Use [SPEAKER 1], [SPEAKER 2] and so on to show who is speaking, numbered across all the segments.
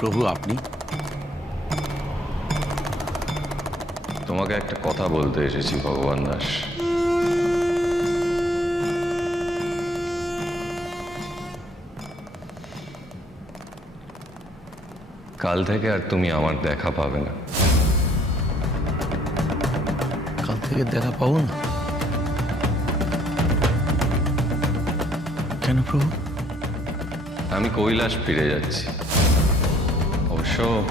[SPEAKER 1] প্রভু আপনি?
[SPEAKER 2] তোমাকে একটা কথা বলতে এসেছি ভগবান দাস। কাল থেকে আর তুমি আমার দেখা পাবে না।
[SPEAKER 1] কাল থেকে দেখা পাবো না? কেন প্রভু?
[SPEAKER 2] আমি কৈলাস ফিরে যাচ্ছি। অবশ্য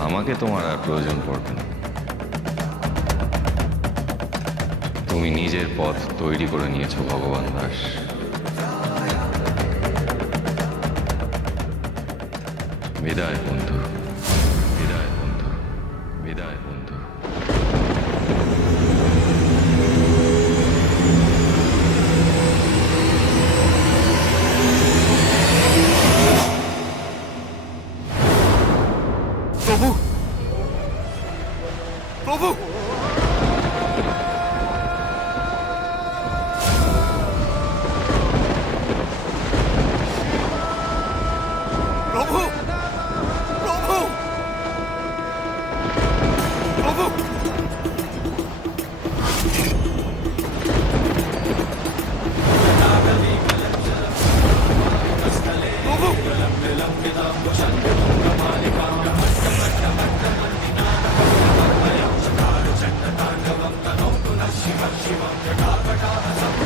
[SPEAKER 2] আমাকে তোমার আর প্রয়োজন পড়বে না। তুমি নিজের পথ তৈরি করে নিয়েছো, ভগবান দাস। বিদায়, বন্ধু। বিদায় বন্ধু। বিদায়, বন্ধু।
[SPEAKER 3] প্রভু প্রভু প্রভু প্রভু
[SPEAKER 4] বিমান 嘎哒嘎哒